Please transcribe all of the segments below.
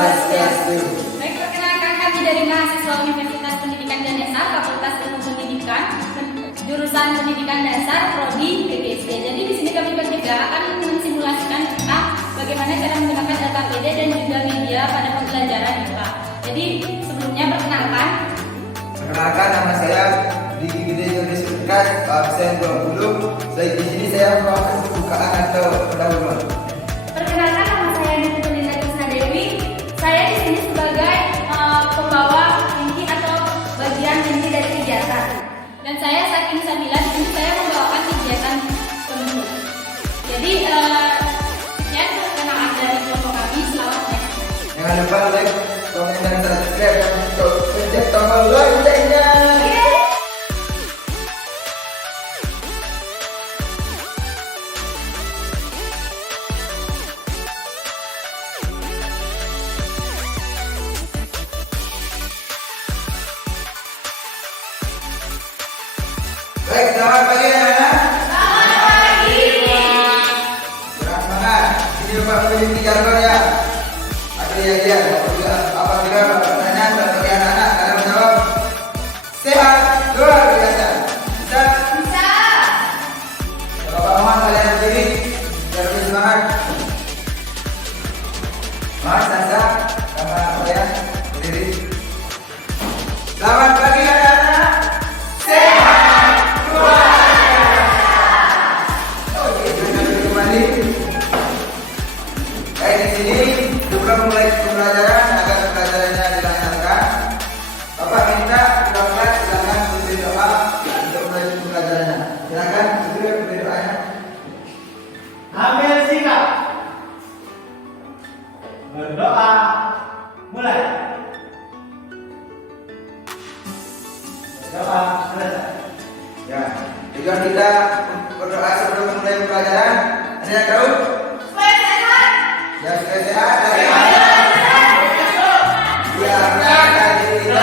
Swastiastu. Baik, perkenalkan kami dari mahasiswa Universitas Pendidikan Ganesha, Fakultas Ilmu Pendidikan, jurusan Pendidikan Dasar, Prodi PGSD. Jadi di sini kami bertiga akan mensimulasikan tentang bagaimana cara menggunakan data PD dan juga media pada pembelajaran IPA. Jadi sebelumnya perkenalkan Nama saya Diki Gede Yoris Berkas, absen 20. Di sini saya melakukan pembukaan atau pendahuluan. Perkenalkan, nama saya Nitulina Krisna Dewi. Saya di sini sebagai pembawa inti atau bagian inti dari kegiatan. Dan saya Sakin Sabila, di sini saya membawakan kegiatan penuh. Jadi sekian perkenalan dari kelompok kami. Selamat ya. Jangan lupa like, komen, dan subscribe dan pencet tombol loncengnya. Baik, selamat pagi anak-anak. Selamat pagi. Kurang semangat. Ini Bapak memiliki jargon ya. Ada ya. Apabila pertanyaan bagi anak-anak kalian menjawab sehat luar biasa. Bisa? Bisa. Bapak mohon kalian berdiri biar lebih semangat. Mas, Nasa, sama saya berdiri. Selamat pagi anak-anak. Sehat luar biasa. Oke, kita kembali. Baik, di sini sebelum mulai pembelajaran agar pembelajarannya dilancarkan, Bapak minta Bapak silakan memberi doa untuk mulai pembelajarannya. Silakan segera memberi doanya. Ambil sikap. Berdoa. Mulai. Berdoa selesai. Ya, tujuan kita berdoa sebelum mulai pembelajaran. Ada yang tahu? Supaya sehat. Ya, supaya sehat. Biar diri kita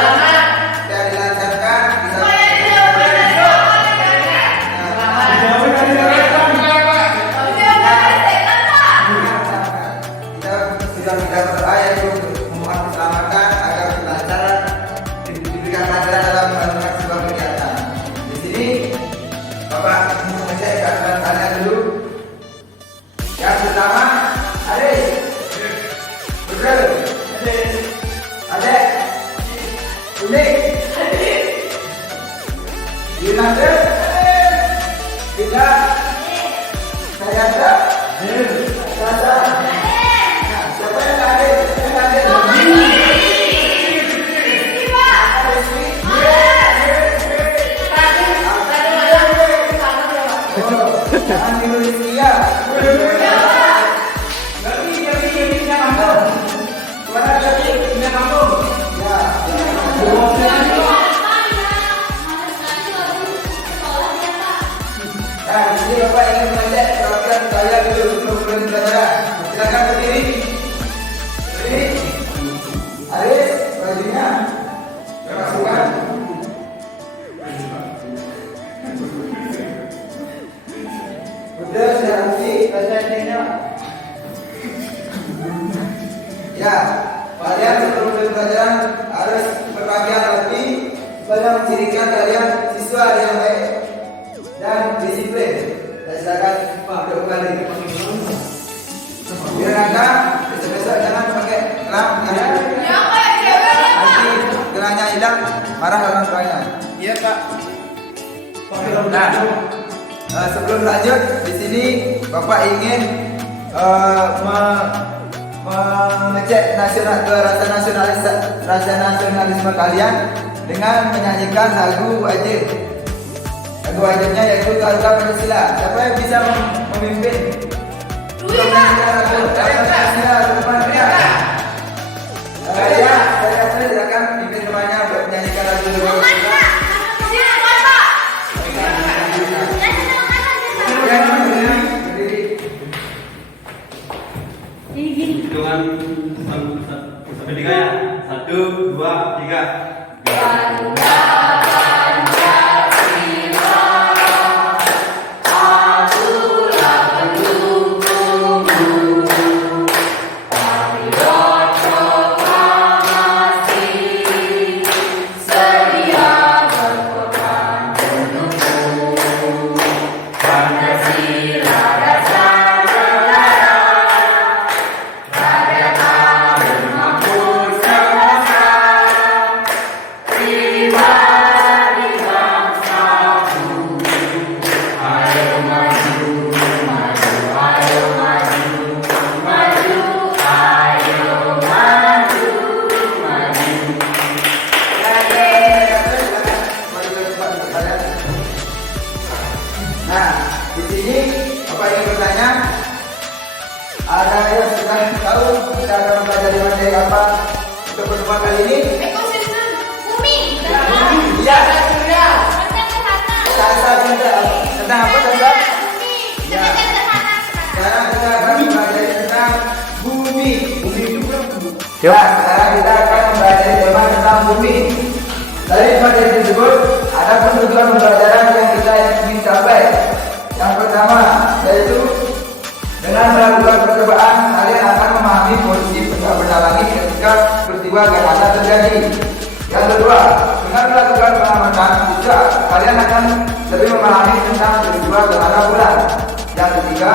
bisa dilancarkan, bisa kita sudah berdoa yaitu memohon keselamatan agar kelancaran diberikan pelajaran dalam melakukan sebuah kegiatan. Di sini Bapak mengecek keadaan kalian dulu. Yang pertama, Aris, Betul, Adek, Unik, Yunanda, Kita, Sayata, Sasa. Siapa yang hadir? Yang hadir? Jangan ditulis dia. Suara jadi punya kampung. Ya. Nah, di sini Bapak ingin mengecek perhatian saya dulu sebelum mulai pembelajaran. Silakan berdiri. Berdiri. Aris, bajunya termasukkan. Udah sudah bukti presentingnya. Ya, kalian sebelum mulai pembelajaran harus berpakaian rapi supaya mencirikan kalian siswa yang baik dan disiplin. Dan silakan duduk kembali. Biar anda besok-besok jangan pakai kelam ya. Nanti gerahnya hilang, marah orang tuanya. Iya, Pak. Nah, sebelum lanjut, di sini Bapak ingin mengecek rasa nasionalisme kalian dengan menyanyikan lagu wajib. Lagu wajibnya yaitu Garuda Pancasila. Siapa yang bisa memimpin? Saya silakan pimpin temannya untuk menyanyikan lagu Pancasila. Hitungan sampai 3 ya. 1, 2, 3. Garuda Pancasila, aku kali ini? Ekosistem bumi. Iya, saya surya. Tentang gerhana. Saya tidak. Tentang apa tentang? Bumi. Ya. Tentang gerhana. Sekarang kita akan mempelajari tentang bumi. Bumi itu kan bumi. Ya, sekarang kita akan mempelajari tentang bumi. Dari materi tersebut ada kebutuhan pembelajaran yang kita ingin capai. Yang pertama yaitu dengan melakukan percobaan kalian akan memahami posisi benda-benda langit ketika peristiwa gerhana terjadi. Yang kedua, dengan melakukan pengamatan juga kalian akan lebih memahami tentang peristiwa gerhana bulan. Yang ketiga,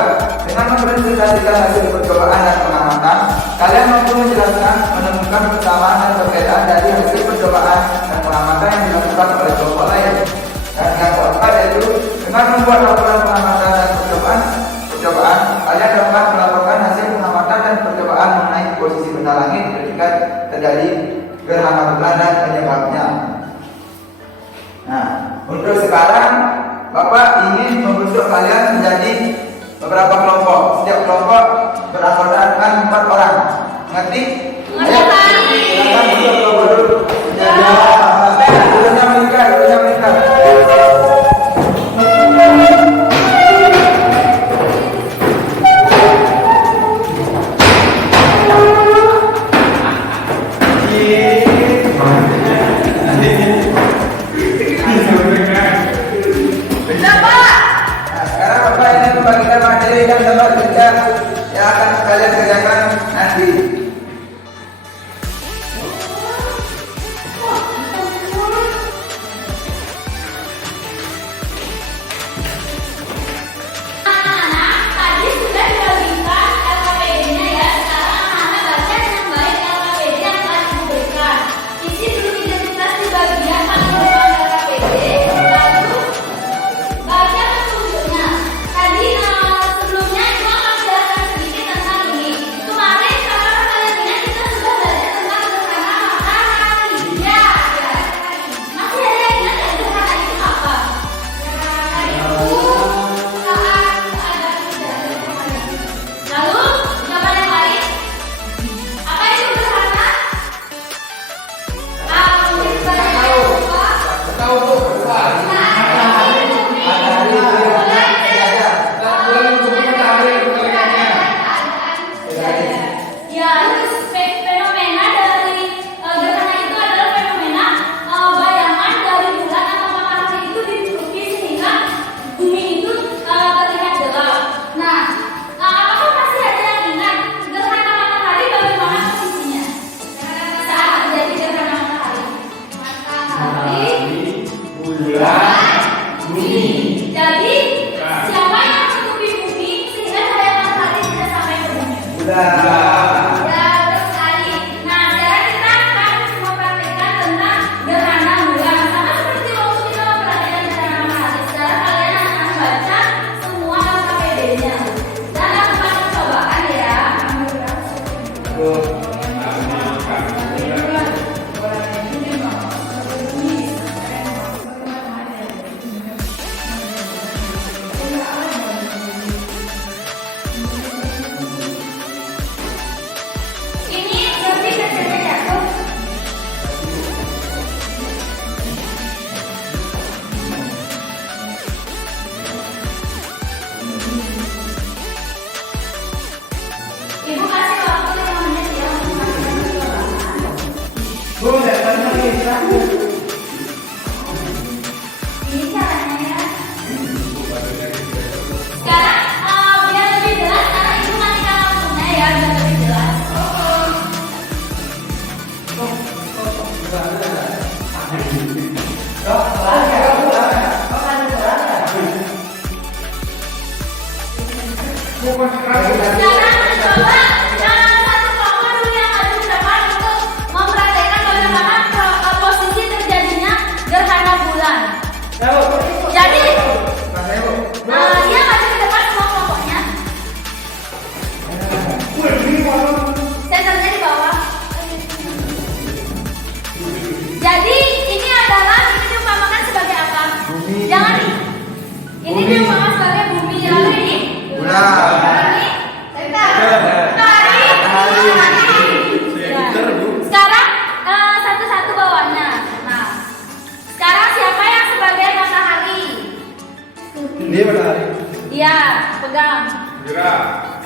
dengan mempresentasikan hasil percobaan dan pengamatan, kalian mampu menjelaskan, menemukan persamaan dan perbedaan dari hasil percobaan dan pengamatan yang dilakukan oleh kelompok lain. Dan yang keempat yaitu dengan membuat laporan pengamatan dan percobaan, kalian dapat melaporkan hasil pengamatan dan percobaan mengenai posisi benda langit ketika terjadi gerhana bulan dan penyebabnya. Nah, untuk sekarang Bapak ingin membentuk kalian menjadi beberapa kelompok. Setiap kelompok beranggotakan 4 orang. Mengerti? Mengerti, Pak. Silakan untuk kelompok dulu. Dulunya menikah. Nah, sekarang Bapak ingin membagikan materi dan tempat kerja yang akan kalian kerjakan nanti. Anak-anak, tadi sudah dibagikan LKPD-nya ya. Sekarang anak-anak baca dengan baik LKPD yang telah Ibu berikan. Isi dulu identitas di bagian paling depan LKPD, lalu baca petunjuknya. Tadi sebelumnya Ibu akan menjelaskan sedikit tentang ini. Kemarin kalau kalian ingat kita sudah belajar tentang gerhana matahari. Ya. Masih ada yang ingat nggak gerhana itu apa? Lalu, gambar yang lain. Apa itu gerhana? Mungkin banyak yang lupa. Tahu tuh, Ya, fenomena dari gerhana itu adalah fenomena bayangan dari bulan atau matahari itu ditutupi sehingga bumi itu terlihat gelap. Nah, apakah masih ada yang ingat gerhana matahari bagaimana posisinya? Saat terjadi gerhana matahari. Bumi. Jadi, siapa yang menutupi bumi sehingga cahaya matahari tidak sampai ke bumi? Ya, betul sekali. Nah, sekarang kita akan mempraktikkan tentang gerhana bulan. Sama seperti waktu kita mempraktikkan gerhana matahari. Sekarang kalian akan membaca semua LKPD-nya dan lakukan percobaan ya. Ini berarti kerjanya ya, Bu? Ibu kasih waktu 5 menit ya untuk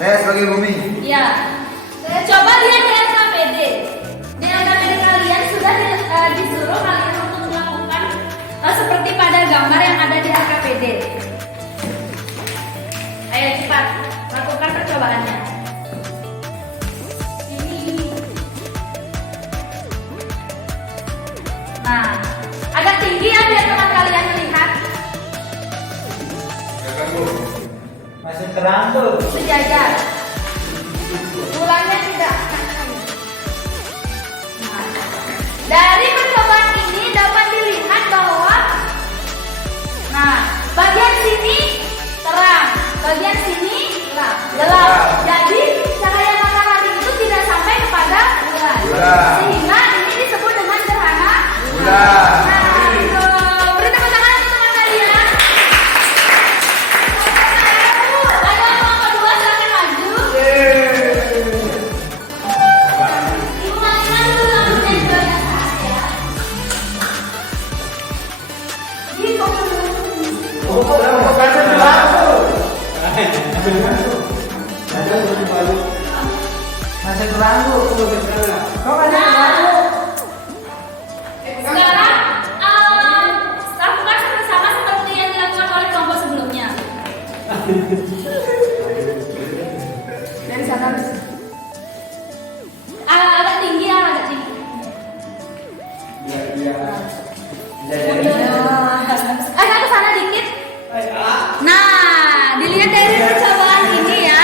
Saya sebagai Bumi. Ya. Coba lihat di LKPD. Di LKPD kalian sudah disuruh kalian untuk melakukan seperti pada gambar yang ada di LKPD. Ayo cepat lakukan percobaannya. Nah, agak tinggi ya biar teman kalian melihat. Masih terang tuh. Sejajar. Bulannya tidak. Nah, dari percobaan ini dapat dilihat bahwa bagian sini terang, bagian sini gelap. Jadi cahaya matahari itu tidak sampai kepada bulan. Sehingga ini disebut dengan gerhana bulan. Beri tepuk tangan untuk teman kalian. Ayo kelompok 2 silakan maju. Ibu Malina dulu langsung jadi bagian saya. Gitu. Masih teranggu. Kok ada teranggu? Sekarang lakukan sama seperti yang dilakukan oleh kelompok sebelumnya. Dari sana. Agak tinggi. Agak ke sana dikit. Nah, dilihat dari percobaan ini ya.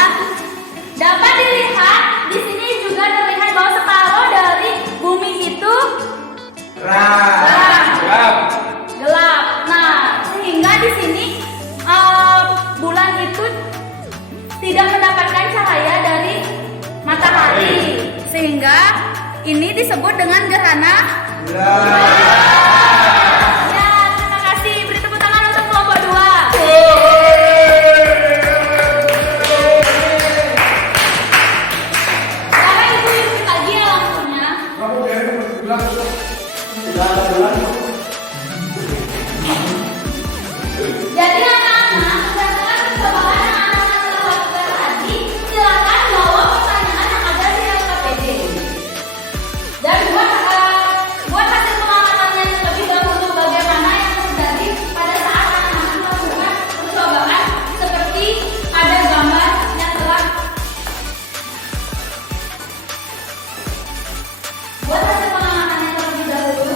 Dapat dilihat di sini juga terlihat bahwa separuh dari bumi itu gelap. Nah, sehingga di sini bulan itu tidak mendapatkan cahaya dari matahari, sehingga ini disebut dengan gerhana bulan. Ya, terima kasih. Beri tepuk tangan untuk kelompok 2. Sekarang ibu lagi ya langsungnya. Jadi anak-anak berdasarkan percobaan yang anak-anak telah lakukan tadi, silakan jawab pertanyaan yang ada di LKPD. Dan buat hasil pengamatannya terlebih dahulu bagaimana yang terjadi pada saat anak-anak melakukan percobaan seperti ada gambar yang telah. Buat hasil pengamatannya terlebih dahulu.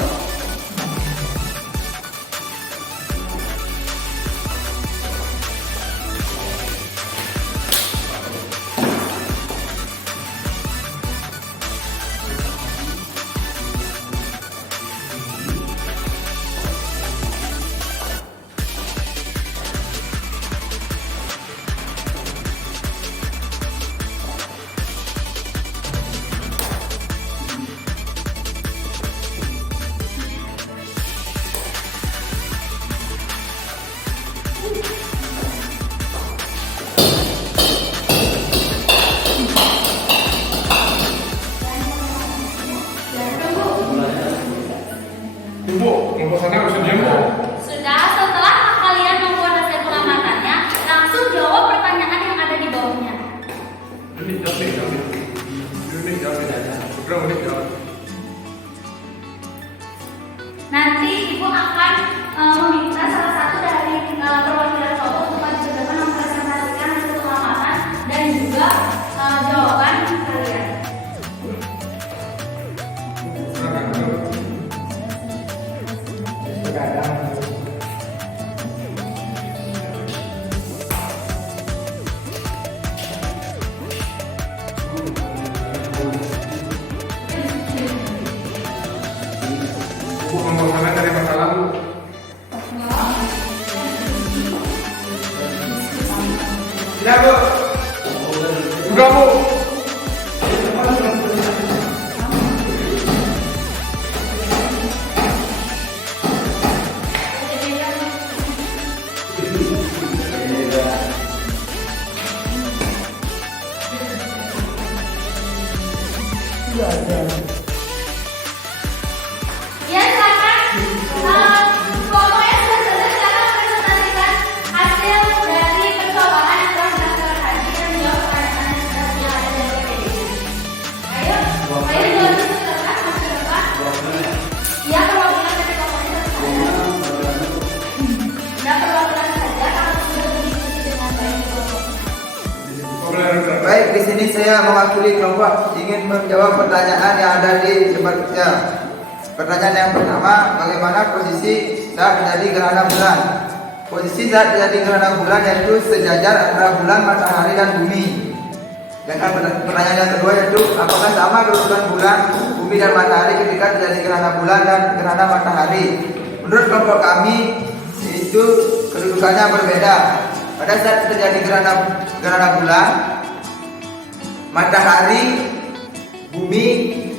Sudah, setelah kalian membuat hasil pengamatannya, langsung jawab pertanyaan yang ada di bawahnya. Nanti ibu akan meminta salah satu dari perwakilan kelompok untuk maju ke depan mempresentasikan hasil pengamatan dan juga jawaban kalian. Dari masa lalu. Ya, Bu. Udah, Bu. Ya, silakan. Kelompok yang sudah selesai silakan presentasikan hasil dari percobaan yang telah dilakukan tadi dan menjawab pertanyaan yang Baik, di sini saya mewakili kelompok ingin menjawab pertanyaan yang ada di depan kita. Pertanyaan yang pertama, bagaimana posisi saat terjadi gerhana bulan? Posisi saat terjadi gerhana bulan yaitu sejajar antara bulan, matahari, dan bumi. Dan pertanyaan yang kedua yaitu, apakah sama kedudukan bulan, bumi, dan matahari ketika terjadi gerhana bulan dan gerhana matahari? Menurut kelompok kami, itu kedudukannya berbeda. Pada saat terjadi gerhana bulan, matahari, bumi,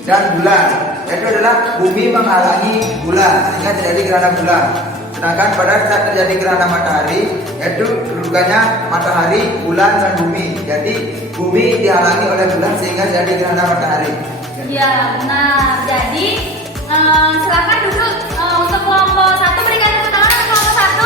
dan bulan, itu adalah bumi menghalangi bulan sehingga terjadi gerhana bulan. Sedangkan pada saat terjadi gerhana matahari, yaitu kedudukannya matahari, bulan, dan bumi. Jadi bumi dihalangi oleh bulan sehingga terjadi gerhana matahari. Ya, benar. Jadi silakan duduk untuk kelompok 1, berikan tepuk tangan untuk kelompok 1.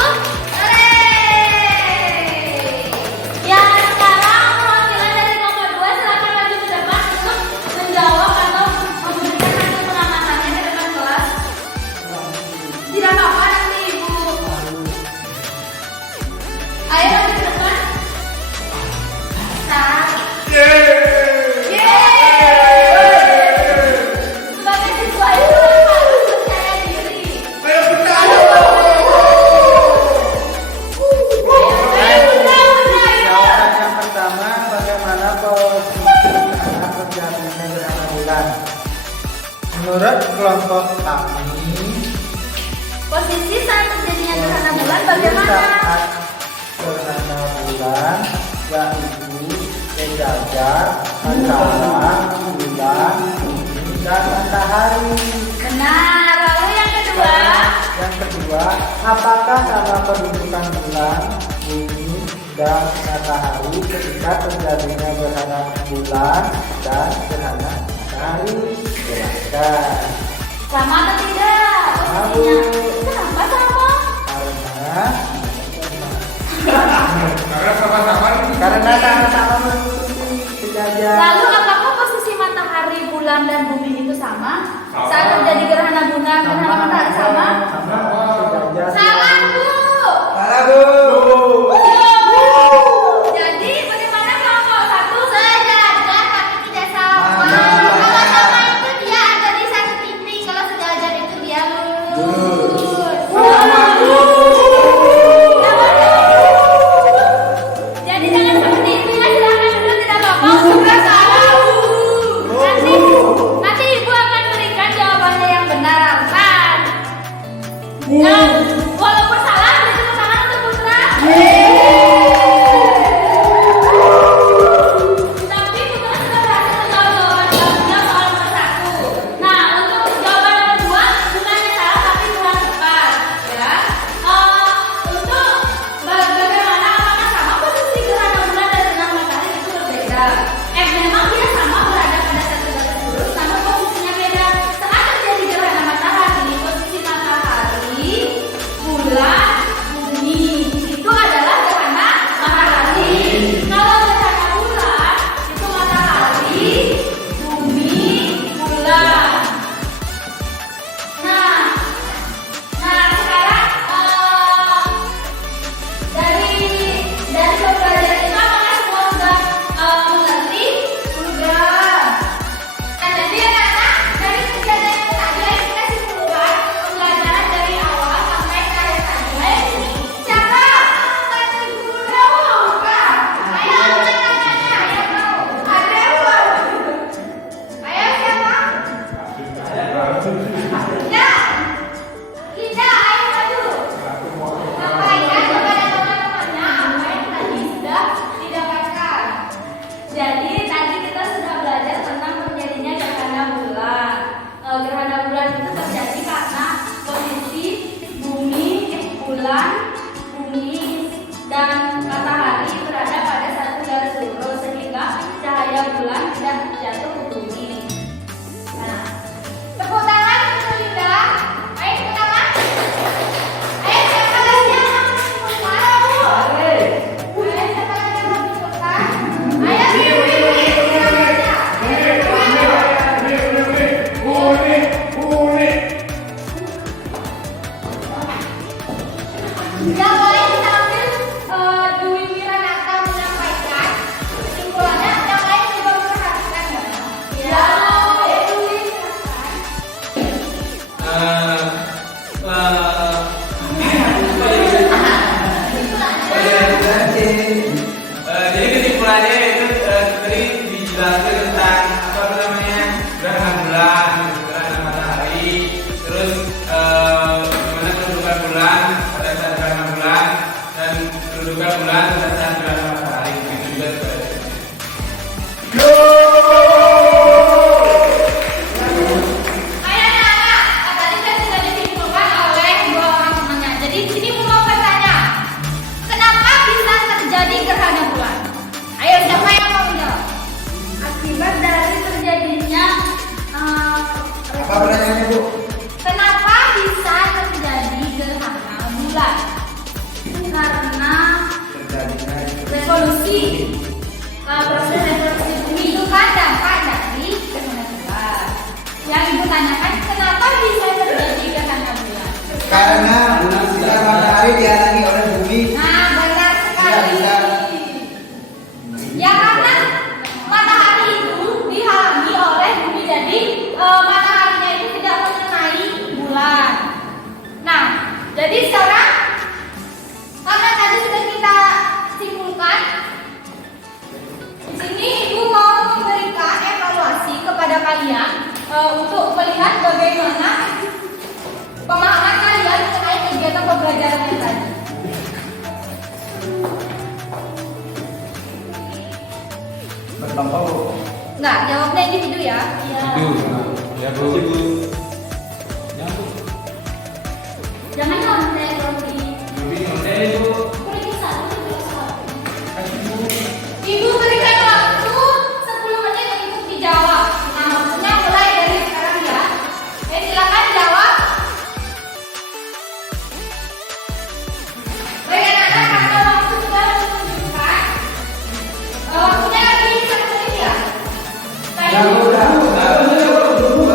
Ya, sekarang perwakilan dari kelompok 2 silakan maju ke depan untuk menjawab atau memberikan hasil pengamatannya ke depan kelas. Tidak apa-apa nanti Ibu. Ayo maju ke depan. Sebagai siswa itu harus percaya diri. Jawaban yang pertama, bagaimana posisi saat terjadinya gerhana bulan? Menurut kelompok kami, Posisi saat terjadinya gerhana bulan saat bagaimana? gerhana bulan yaitu sejajar antara bulan, bumi, dan matahari. Benar. Lalu yang kedua, Yang kedua, apakah sama kedudukan bulan, bumi, dan matahari ketika terjadinya gerhana bulan dan gerhana matahari? Jelaskan. sama atau tidak? Posisinya. Kenapa sama? Karena sama-sama Karena sama-sama mengikuti sejajar. Lalu apakah posisi matahari, bulan, dan bumi itu sama? Sama. Saat terjadi gerhana bulan, gerhana matahari sama? Sama sejajar. Salah, Bu. Salah, Bu. Jadi bagaimana kelompok 1 sejajar tapi tidak sama? Sama. Kalau sama itu dia ada di satu titik, kalau sejajar itu dia lurus. Jadi jangan seperti itu ya, silakan duduk, tidak apa-apa. Sudah salah. Nanti Ibu akan berikan jawabannya yang benar, kan? bulan, gerhana matahari, terus bagaimana kedudukan bulan pada saat gerhana bulan dan kedudukan bulan pada saat gerhana matahari. Itu juga sebenarnya. Ayo anak-anak, tadi kan sudah disimpulkan oleh dua orang temannya. Jadi di sini mau bertanya, kenapa bisa terjadi gerhana bulan? Ayo siapa yang mau menjawab? Akibat dari terjadinya Apa pertanyaannya, Bu? kenapa bisa terjadi gerhana bulan? Karena Terjadinya revolusi proses revolusi bumi itu kan dampak dari gerhana bulan. Yang ibu tanyakan kenapa bisa terjadi gerhana bulan? karena sinar matahari dihalangi oleh bumi. Nah, benar sekali. Ya, Ya karena matahari itu dihalangi oleh bumi, jadi mataharinya itu tidak mengenai bulan. Nah, jadi sekarang karena tadi sudah kita simpulkan, di sini ibu mau memberikan evaluasi kepada kalian untuk melihat bagaimana pemahaman kalian mengenai kegiatan pembelajaran yang tadi. Bertambah, Bu. Enggak, jawabnya individu ya. Iya. Ya Bu. Jangan nyontek Robi. Lebih nyontek Bu. Berikan satu, Ibu berikan waktu 10 menit untuk dijawab. Nah, maksudnya mulai dari sekarang ya. Silakan jawab. Baik anak-anak, karena waktu sudah menunjukkan waktunya lagi 1 menit ya. Saya ya, oke, boleh, silakan. Waktunya sudah habis.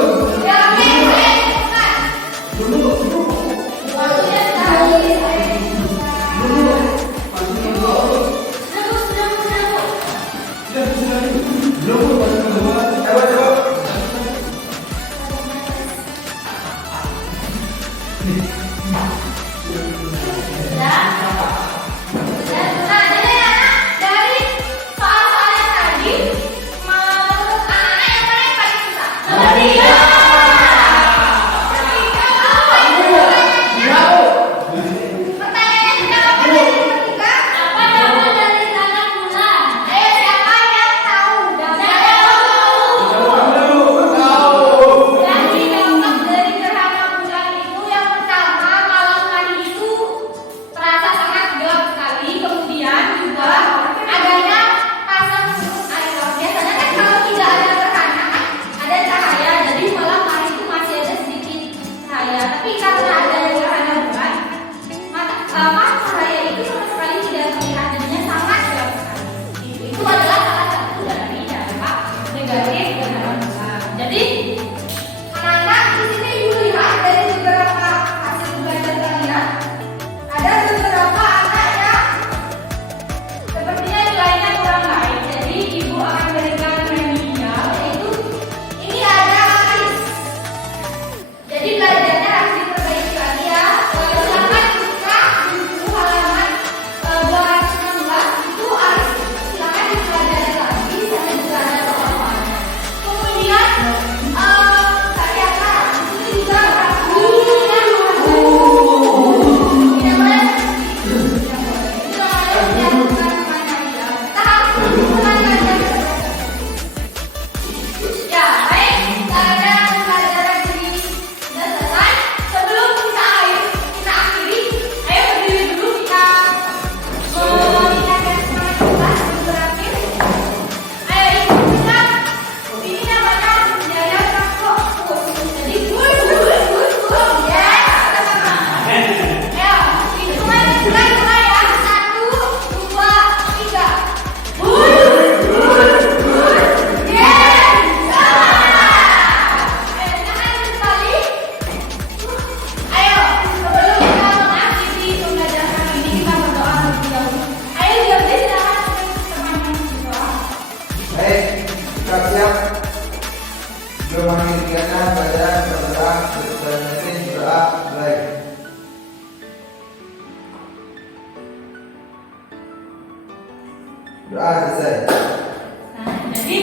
Doa selesai. Nah, jadi